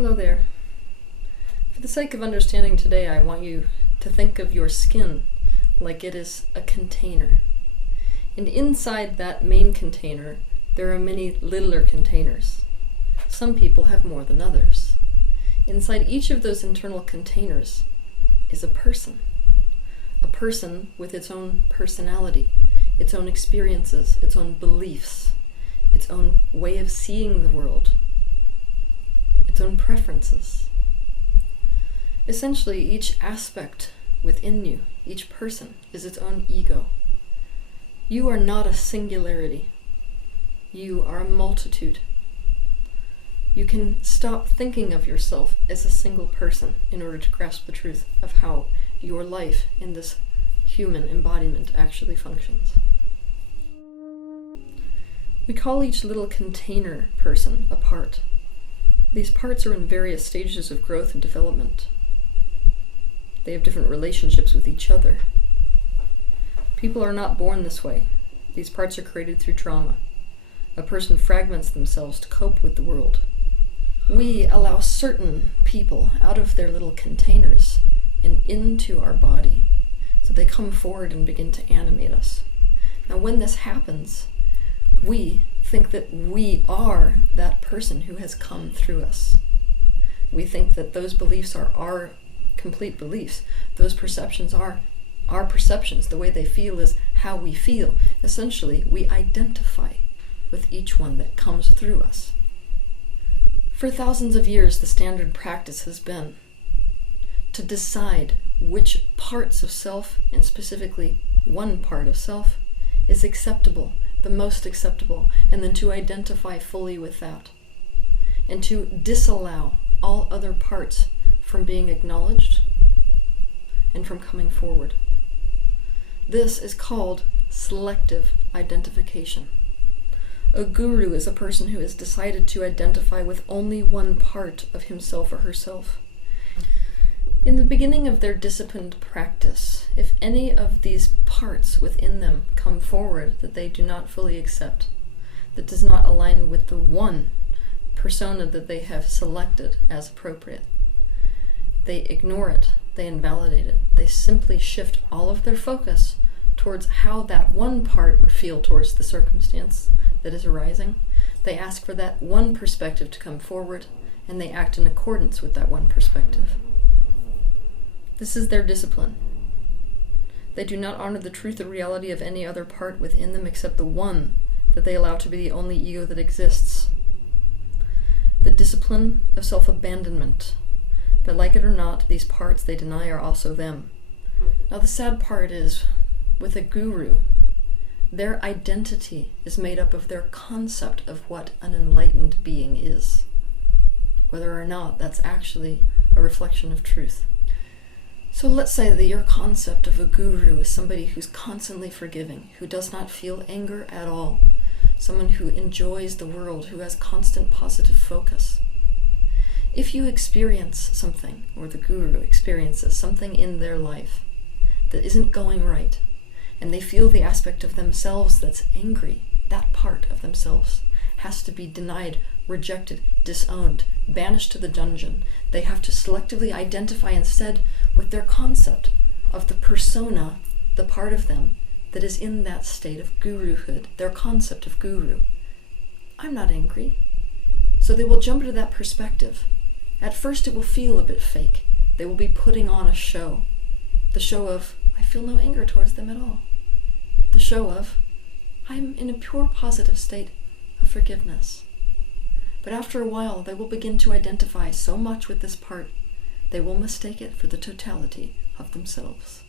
Hello there. For the sake of understanding today, I want you to think of your skin like it is a container. And inside that main container, there are many littler containers. Some people have more than others. Inside each of those internal containers is a person. A person with its own personality, its own experiences, its own beliefs, its own way of seeing the world, its own preferences. Essentially, each aspect within you, each person, is its own ego. You are not a singularity. You are a multitude. You can stop thinking of yourself as a single person in order to grasp the truth of how your life in this human embodiment actually functions. We call each little container person a part. These parts are in various stages of growth and development. They have different relationships with each other. People are not born this way. These parts are created through trauma. A person fragments themselves to cope with the world. We allow certain people out of their little containers and into our body, so they come forward and begin to animate us. Now, when this happens, we think that we are that person who has come through us. We think that those beliefs are our complete beliefs. Those perceptions are our perceptions. The way they feel is how we feel. Essentially, we identify with each one that comes through us. For thousands of years, the standard practice has been to decide which parts of self, and specifically one part of self, is acceptable, the most acceptable, and then to identify fully with that, and to disallow all other parts from being acknowledged and from coming forward. This is called selective identification. A guru is a person who has decided to identify with only one part of himself or herself. In the beginning of their disciplined practice, if any of these parts within them come forward that they do not fully accept, that does not align with the one persona that they have selected as appropriate, they ignore it, they invalidate it, they simply shift all of their focus towards how that one part would feel towards the circumstance that is arising. They ask for that one perspective to come forward, and they act in accordance with that one perspective. This is their discipline. They do not honor the truth or reality of any other part within them except the one that they allow to be the only ego that exists. The discipline of self-abandonment. But like it or not, these parts they deny are also them. Now the sad part is, with a guru, their identity is made up of their concept of what an enlightened being is, whether or not that's actually a reflection of truth. So let's say that your concept of a guru is somebody who's constantly forgiving, who does not feel anger at all, someone who enjoys the world, who has constant positive focus. If you experience something, or the guru experiences something in their life that isn't going right, and they feel the aspect of themselves that's angry, that part of themselves has to be denied, rejected, disowned, banished to the dungeon. They have to selectively identify instead with their concept of the persona, the part of them that is in that state of guruhood, their concept of guru. I'm not angry. So they will jump into that perspective. At first it will feel a bit fake. They will be putting on a show. The show of, I feel no anger towards them at all. The show of, I'm in a pure positive state of forgiveness. But after a while, they will begin to identify so much with this part, they will mistake it for the totality of themselves.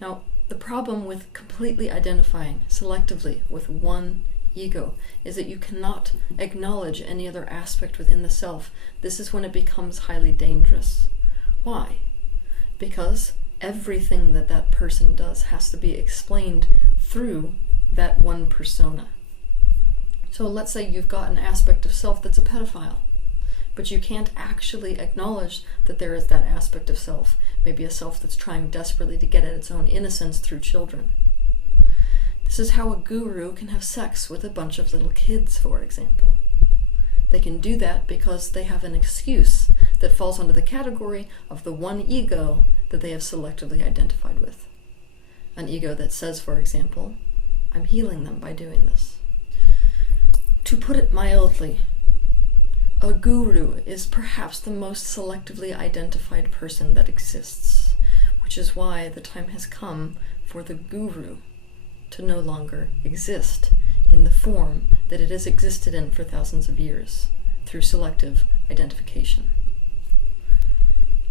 Now, the problem with completely identifying selectively with one ego is that you cannot acknowledge any other aspect within the self. This is when it becomes highly dangerous. Why? Because everything that that person does has to be explained through that one persona. So let's say you've got an aspect of self that's a pedophile, but you can't actually acknowledge that there is that aspect of self, maybe a self that's trying desperately to get at its own innocence through children. This is how a guru can have sex with a bunch of little kids, for example. They can do that because they have an excuse that falls under the category of the one ego that they have selectively identified with. An ego that says, for example, I'm healing them by doing this. To put it mildly, a guru is perhaps the most selectively identified person that exists, which is why the time has come for the guru to no longer exist in the form that it has existed in for thousands of years, through selective identification.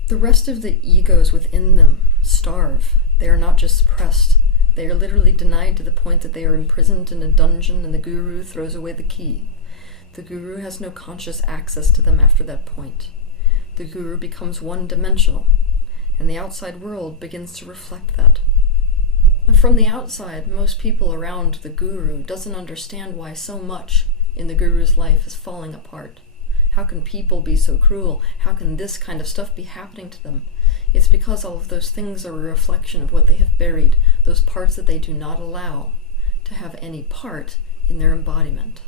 The rest of the egos within them starve. They are not just suppressed. They are literally denied to the point that they are imprisoned in a dungeon and the guru throws away the key. The guru has no conscious access to them after that point. The guru becomes one-dimensional, and the outside world begins to reflect that. Now, from the outside, most people around the guru doesn't understand why so much in the guru's life is falling apart. How can people be so cruel? How can this kind of stuff be happening to them? It's because all of those things are a reflection of what they have buried, those parts that they do not allow to have any part in their embodiment.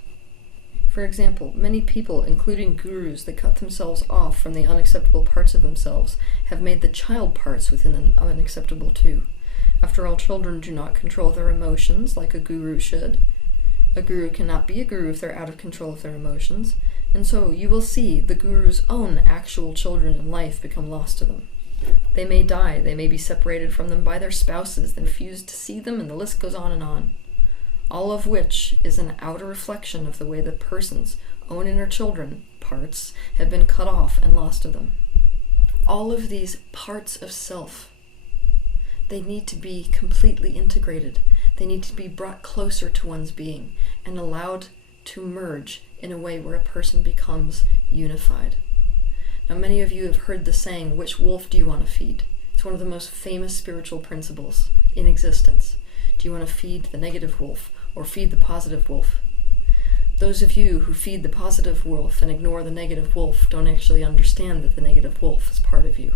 For example, many people, including gurus that cut themselves off from the unacceptable parts of themselves, have made the child parts within them unacceptable too. After all, children do not control their emotions like a guru should. A guru cannot be a guru if they're out of control of their emotions, and so you will see the guru's own actual children in life become lost to them. They may die, they may be separated from them by their spouses, then refuse to see them, and the list goes on and on. All of which is an outer reflection of the way the person's own inner children, parts, have been cut off and lost to them. All of these parts of self, they need to be completely integrated. They need to be brought closer to one's being and allowed to merge in a way where a person becomes unified. Now, many of you have heard the saying, which wolf do you want to feed? It's one of the most famous spiritual principles in existence. Do you want to feed the negative wolf or feed the positive wolf? Those of you who feed the positive wolf and ignore the negative wolf don't actually understand that the negative wolf is part of you.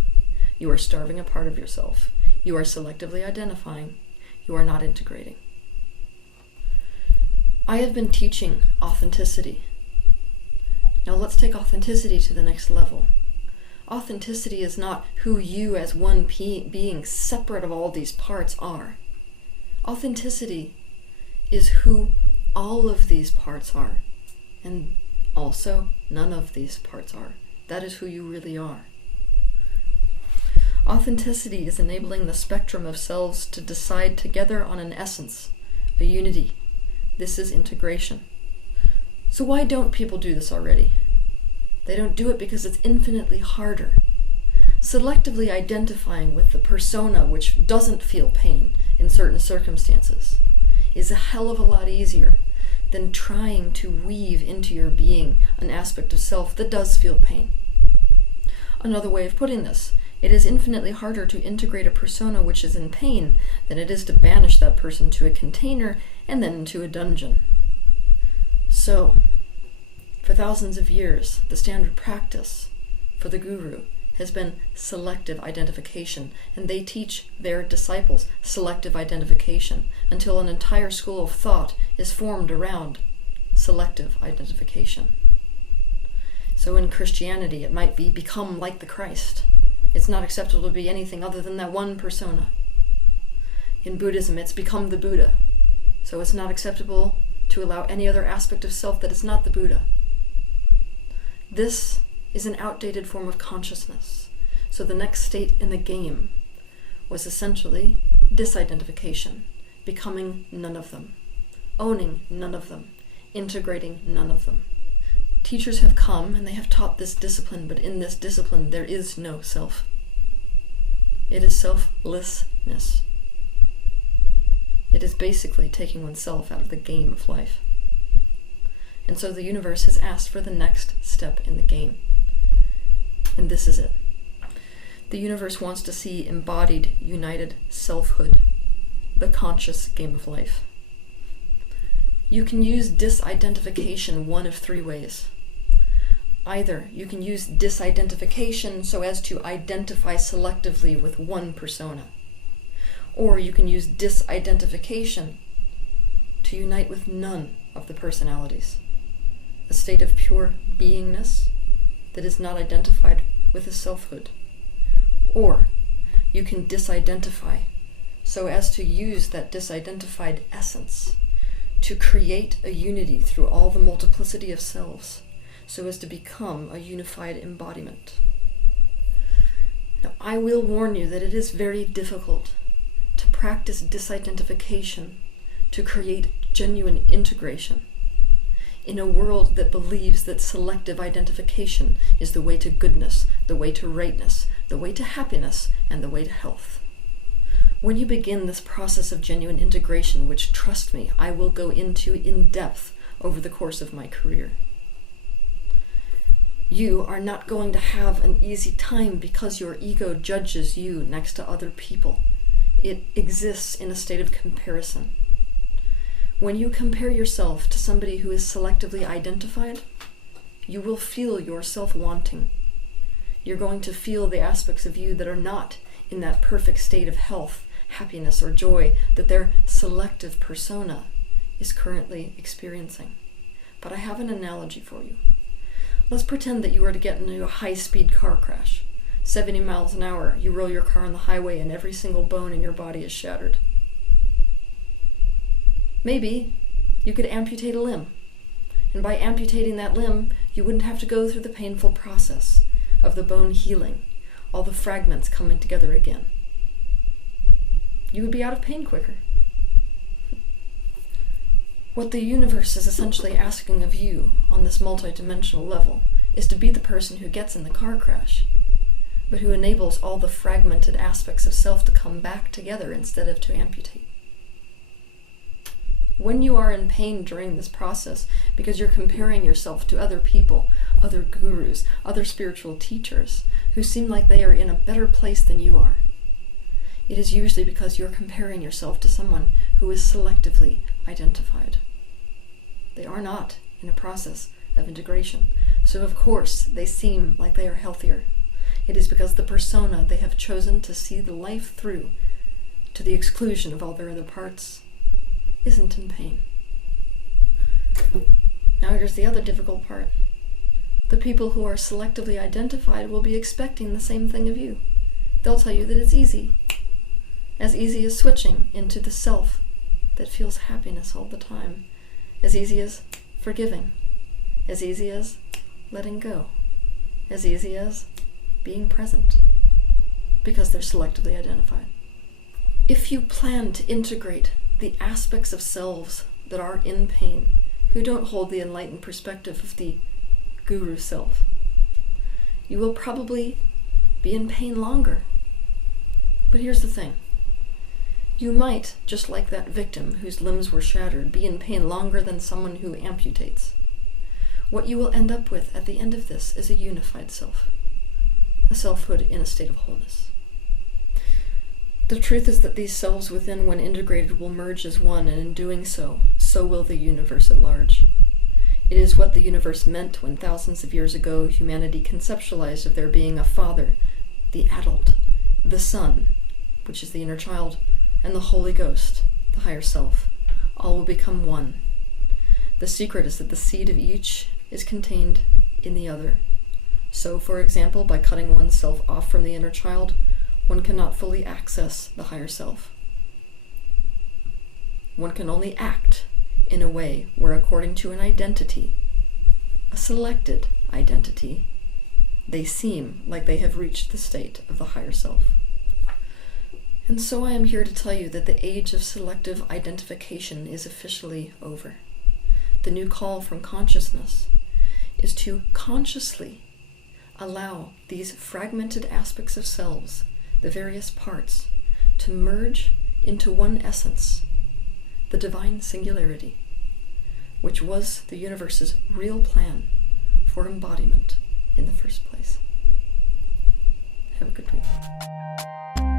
You are starving a part of yourself. You are selectively identifying. You are not integrating. I have been teaching authenticity. Now let's take authenticity to the next level. Authenticity is not who you as one being separate of all these parts are. Authenticity is who all of these parts are, and also none of these parts are. That is who you really are. Authenticity is enabling the spectrum of selves to decide together on an essence, a unity. This is integration. So why don't people do this already? They don't do it because it's infinitely harder. Selectively identifying with the persona which doesn't feel pain in certain circumstances is a hell of a lot easier than trying to weave into your being an aspect of self that does feel pain. Another way of putting this, it is infinitely harder to integrate a persona which is in pain than it is to banish that person to a container and then into a dungeon. So, for thousands of years, the standard practice for the guru has been selective identification, and they teach their disciples selective identification until an entire school of thought is formed around selective identification. So in Christianity, it might be become like the Christ. It's not acceptable to be anything other than that one persona. In Buddhism, it's become the Buddha. So it's not acceptable to allow any other aspect of self that is not the Buddha. This is an outdated form of consciousness. So the next state in the game was essentially disidentification, becoming none of them, owning none of them, integrating none of them. Teachers have come and they have taught this discipline, but in this discipline there is no self. It is selflessness. It is basically taking oneself out of the game of life. And so the universe has asked for the next step in the game. And this is it. The universe wants to see embodied, united selfhood, the conscious game of life. You can use disidentification one of three ways. Either you can use disidentification so as to identify selectively with one persona, or you can use disidentification to unite with none of the personalities. a state of pure beingness that is not identified with a selfhood. Or you can disidentify so as to use that disidentified essence to create a unity through all the multiplicity of selves, so as to become a unified embodiment. Now, I will warn you that it is very difficult to practice disidentification to create genuine integration in a world that believes that selective identification is the way to goodness, the way to rightness, the way to happiness, and the way to health. When you begin this process of genuine integration, which, trust me, I will go into in depth over the course of my career, you are not going to have an easy time because your ego judges you next to other people. It exists in a state of comparison. When you compare yourself to somebody who is selectively identified, you will feel yourself wanting. You're going to feel the aspects of you that are not in that perfect state of health, happiness, or joy that their selective persona is currently experiencing. But I have an analogy for you. Let's pretend that you were to get into a high-speed car crash. 70 miles an hour, you roll your car on the highway and every single bone in your body is shattered. Maybe you could amputate a limb. And by amputating that limb, you wouldn't have to go through the painful process of the bone healing, all the fragments coming together again. You would be out of pain quicker. What the universe is essentially asking of you on this multidimensional level is to be the person who gets in the car crash, but who enables all the fragmented aspects of self to come back together instead of to amputate. When you are in pain during this process because you're comparing yourself to other people, other gurus, other spiritual teachers who seem like they are in a better place than you are, it is usually because you're comparing yourself to someone who is selectively identified. They are not in a process of integration, so of course they seem like they are healthier. It is because the persona they have chosen to see the life through, to the exclusion of all their other parts, isn't in pain. Now here's the other difficult part. The people who are selectively identified will be expecting the same thing of you. They'll tell you that it's easy. As easy as switching into the self that feels happiness all the time. As easy as forgiving. As easy as letting go. As easy as being present. Because they're selectively identified. If you plan to integrate the aspects of selves that are in pain, who don't hold the enlightened perspective of the guru self, you will probably be in pain longer. But here's the thing. You might, just like that victim whose limbs were shattered, be in pain longer than someone who amputates. What you will end up with at the end of this is a unified self, a selfhood in a state of wholeness. The truth is that these selves within, when integrated, will merge as one, and in doing so, so will the universe at large. It is what the universe meant when thousands of years ago humanity conceptualized of there being a father, the adult, the son, which is the inner child, and the Holy Ghost, the higher self. All will become one. The secret is that the seed of each is contained in the other. So, for example, by cutting oneself off from the inner child, one cannot fully access the higher self. One can only act in a way where, according to an identity, a selected identity, they seem like they have reached the state of the higher self. And so I am here to tell you that the age of selective identification is officially over. The new call from consciousness is to consciously allow these fragmented aspects of selves, the various parts, to merge into one essence, the divine singularity, which was the universe's real plan for embodiment in the first place. Have a good week.